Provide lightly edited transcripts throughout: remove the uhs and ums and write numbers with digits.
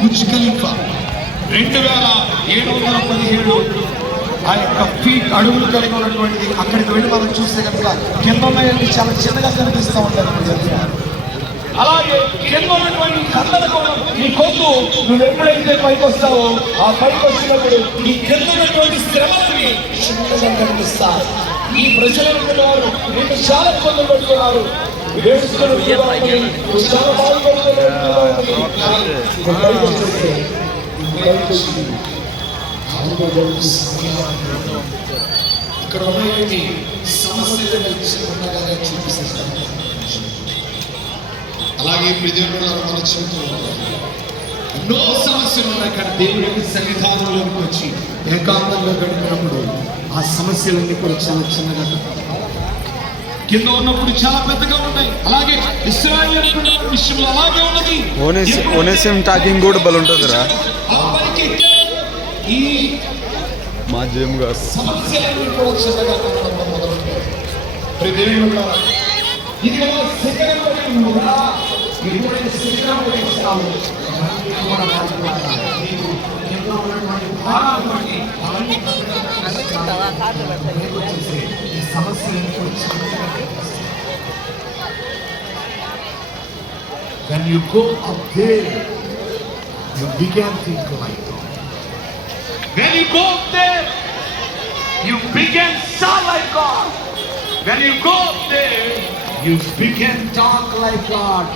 Burj Khalifa 2717 ఆ యొక్క feet అడుగులు కలిగి ఉన్నటువంటిది. అక్కడికి వెళ్ళి మనం చూస్తే కనుక కింద ఉన్నవి చాలా చిన్నగా కనిపిస్తూ ఉంటారు. అలాగే కింద ఉన్నటువంటి కళ్ళను కూడా నీ కొద్దు నువ్వు ఎప్పుడైతే పైకి వస్తావో ఆ పైకి వచ్చినప్పుడు ఈ కింద ఉన్నటువంటి శ్రమలని చిన్నగా కనిపిస్తారు. ఈ ప్రజలను వారు నేను చాలా ఇబ్బందులు పెట్టుకున్నారు. చాలా ఇక్కడ ఉన్నటువంటి సమస్యలను చూపిస్తారు. అలాగే ప్రజలు మన జీవితంలో ఎన్నో సమస్యలు ఉన్నాయి. కానీ దేవుడి సన్నిధానంలోకి వచ్చి ఏకాంతంలో గడిపినప్పుడు ఆ సమస్యలన్నీ కూడా చాలా చిన్నగా కింద ఉన్నప్పుడు చాలా పెద్దగా ఉన్నాయి. అలాగే ఇశ్రాయేలు విషయంలో అలాగే ఉన్నది. ఓనేసియం టాకింగ్ కూడా బలు ఉంటుందిరా ఈ మా జేమ్గా సమస్యలన్నీ కూడా చిన్నగా మొదలుపెట్టారు. ఇది శిఖరం when you go up there, you began to think like God. When you go up there, you began to sound like God. When you go up there, you began to talk like God.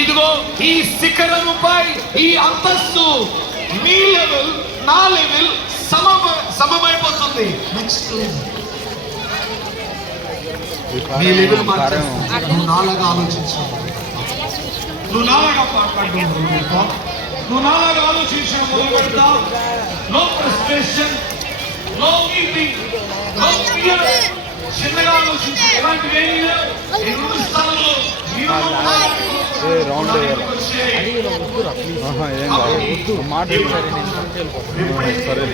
ఇదిగో ఈ శిఖరముపై ఈ అంతస్తు మీ level నా level సమమైపోతుంది. Next level నీ level మాట్లాడు. నువ్వు నాలాగా ఆలోచించావు, నువ్వు నాలాగా మాట్లాడుతున్నావు, నువ్వు నాలాగా ఆలోచించడం మొదలు పెడతావు. నో ఫ్రస్ట్రేషన్, నో ఈవింగ్, నో ఫియర్. చిన్నగా ఆలోచించి ఎలాంటివి ఏమీ లేవు. ఎన్నో స్థలంలో రౌండ్ మాట సరే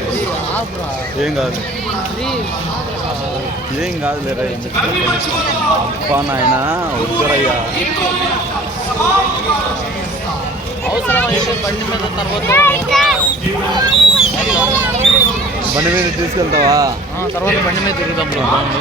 ఏం కాదు ఏం కాదులేరా. అబ్బా నాయన వద్దురయ్యా. బండి మీద తీసుకెళ్తావా? తర్వాత బండి మీద తిరుగుతాం.